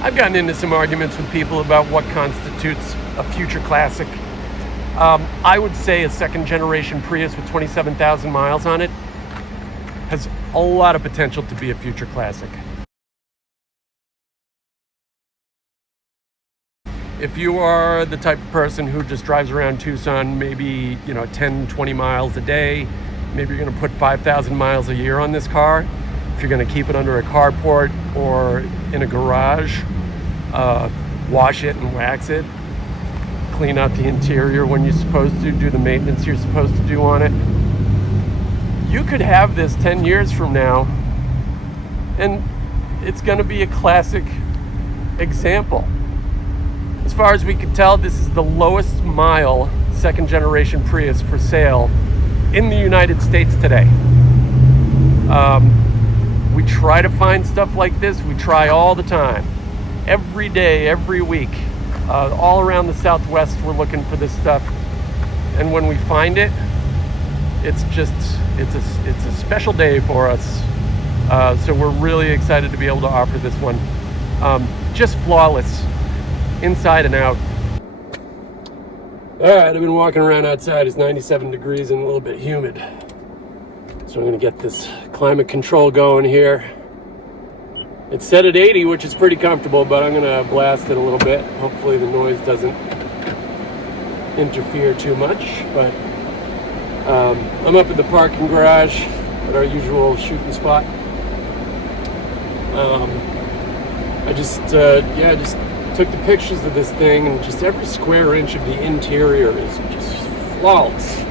I've gotten into some arguments with people about what constitutes a future classic. I would say a second generation Prius with 27,000 miles on it has a lot of potential to be a future classic. If you are the type of person who just drives around Tucson, maybe 10, 20 miles a day, maybe you're going to put 5,000 miles a year on this car. If you're going to keep it under a carport or in a garage, wash it and wax it, clean out the interior when you're supposed to, do the maintenance you're supposed to do on it. You could have this 10 years from now, and it's going to be a classic example. As far as we can tell, this is the lowest mile second generation Prius for sale in the United States today. We try to find stuff like this. We try all the time. Every day, every week. All around the Southwest, we're looking for this stuff. And when we find it, it's a special day for us. So we're really excited to be able to offer this one. Just flawless, inside and out. All right, I've been walking around outside. It's 97 degrees and a little bit humid. So I'm gonna get this climate control going here. It's set at 80, which is pretty comfortable, but I'm gonna blast it a little bit. Hopefully the noise doesn't interfere too much, but I'm up in the parking garage at our usual shooting spot. I just took the pictures of this thing, and just every square inch of the interior is just flawless.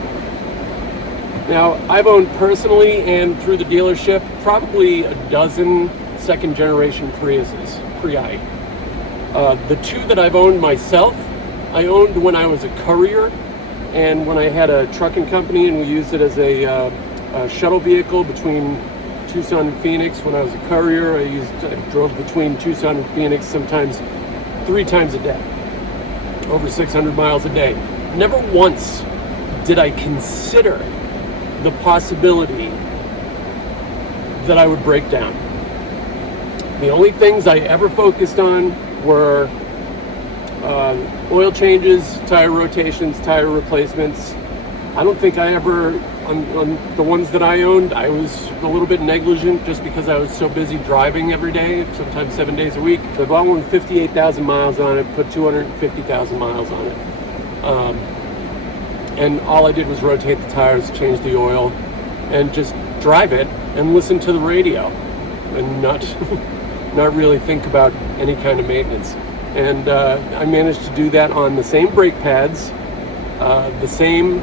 Now, I've owned personally and through the dealership probably a dozen second generation Priuses, Prii. The two that I've owned myself, I owned when I was a courier and when I had a trucking company, and we used it as a shuttle vehicle between Tucson and Phoenix. When I was a courier, I drove between Tucson and Phoenix sometimes 3 times a day, over 600 miles a day. Never once did I consider the possibility that I would break down. The only things I ever focused on were oil changes, tire rotations, tire replacements. I don't think I ever, on the ones that I owned, I was a little bit negligent just because I was so busy driving every day, sometimes 7 days a week. So I bought one with 58,000 miles on it, put 250,000 miles on it. And all I did was rotate the tires, change the oil, and just drive it and listen to the radio and not really think about any kind of maintenance. And I managed to do that on the same brake pads, the same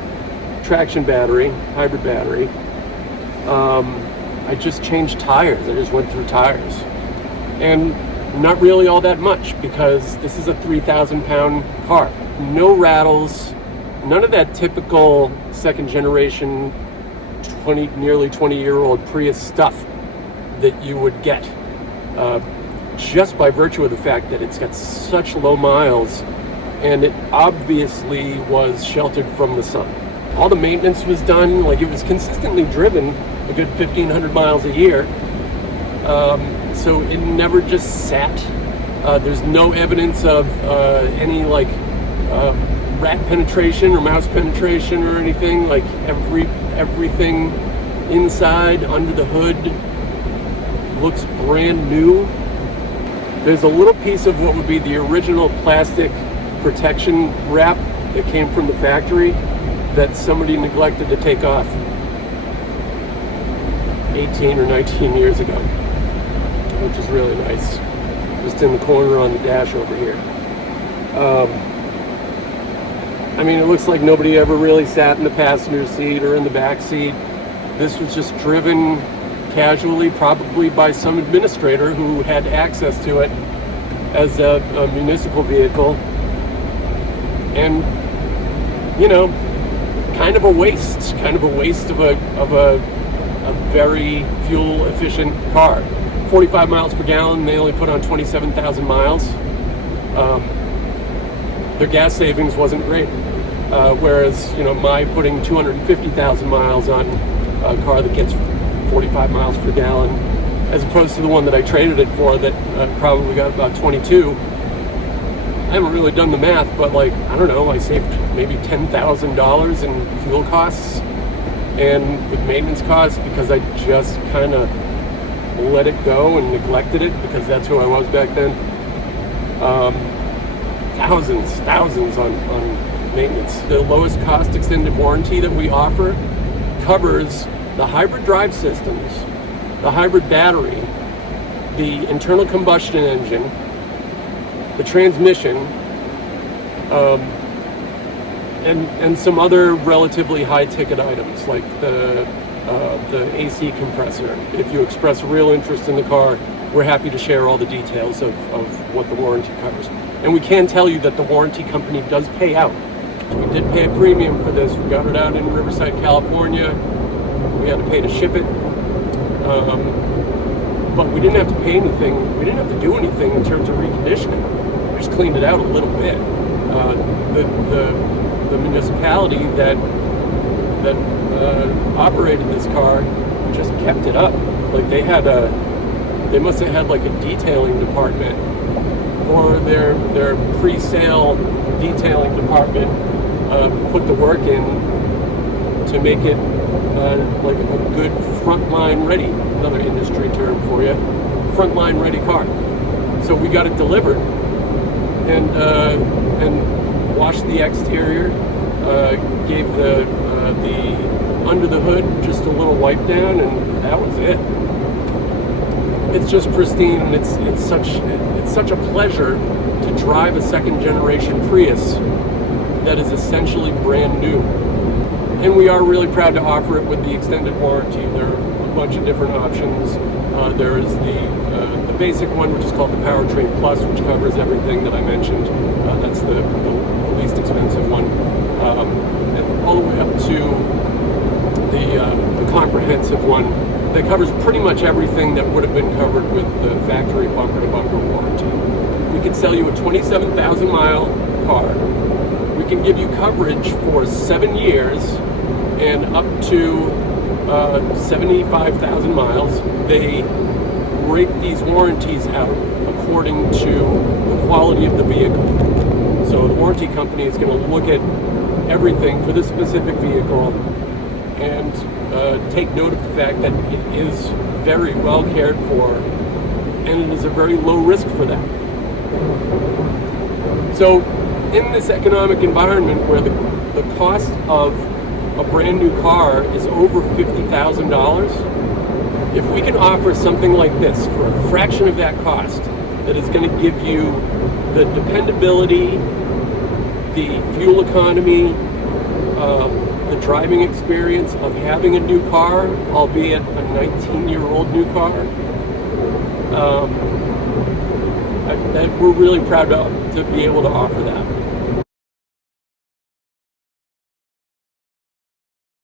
traction battery, hybrid battery. I just changed tires. I just went through tires. And not really all that much, because this is a 3,000-pound car. No rattles, none of that typical second generation, nearly 20-year-old Prius stuff that you would get. Just by virtue of the fact that it's got such low miles, and it obviously was sheltered from the sun. All the maintenance was done, like it was consistently driven a good 1,500 miles a year. So it never just sat. There's no evidence of any rat penetration or mouse penetration or anything. Like everything inside, under the hood, looks brand new. There's a little piece of what would be the original plastic protection wrap that came from the factory that somebody neglected to take off 18 or 19 years ago, which is really nice. Just in the corner on the dash over here. It looks like nobody ever really sat in the passenger seat or in the back seat. This was just driven casually, probably by some administrator who had access to it as a municipal vehicle. And, kind of a waste of a very fuel efficient car. 45 miles per gallon, they only put on 27,000 miles. Their gas savings wasn't great. Whereas, my putting 250,000 miles on a car that gets 45 miles per gallon as opposed to the one that I traded it for that probably got about 22. I haven't really done the math, but like, I don't know, I saved maybe $10,000 in fuel costs and with maintenance costs because I just kind of let it go and neglected it because that's who I was back then. Thousands on maintenance. The lowest cost extended warranty that we offer covers the hybrid drive systems, the hybrid battery, the internal combustion engine, the transmission, and some other relatively high-ticket items like the AC compressor. If you express real interest in the car, we're happy to share all the details of what the warranty covers. And we can tell you that the warranty company does pay out. We did pay a premium for this. We got it out in Riverside, California. We had to pay to ship it. But we didn't have to pay anything. We didn't have to do anything in terms of reconditioning. We just cleaned it out a little bit. The municipality that operated this car just kept it up. Like they must have had like a detailing department, or their pre-sale detailing department put the work in to make it like a good frontline ready, another industry term for you, frontline ready car. So we got it delivered and washed the exterior, gave the under the hood just a little wipe down, and that was it. It's just pristine, and it's such a pleasure to drive a second generation Prius that is essentially brand new. And we are really proud to offer it with the extended warranty. There are a bunch of different options. There is the basic one, which is called the Powertrain Plus, which covers everything that I mentioned. That's the least expensive one. And all the way up to the comprehensive one that covers pretty much everything that would have been covered with the factory bumper-to-bumper warranty. We can sell you a 27,000 mile car. We can give you coverage for 7 years and up to 75,000 miles. They rate these warranties out according to the quality of the vehicle. So the warranty company is going to look at everything for this specific vehicle and take note of the fact that it is very well cared for and it is a very low risk for them. So in this economic environment where the cost of a brand new car is over $50,000, if we can offer something like this for a fraction of that cost, that is going to give you the dependability, the fuel economy, the driving experience of having a new car, albeit a 19-year-old new car, that we're really proud to be able to offer that.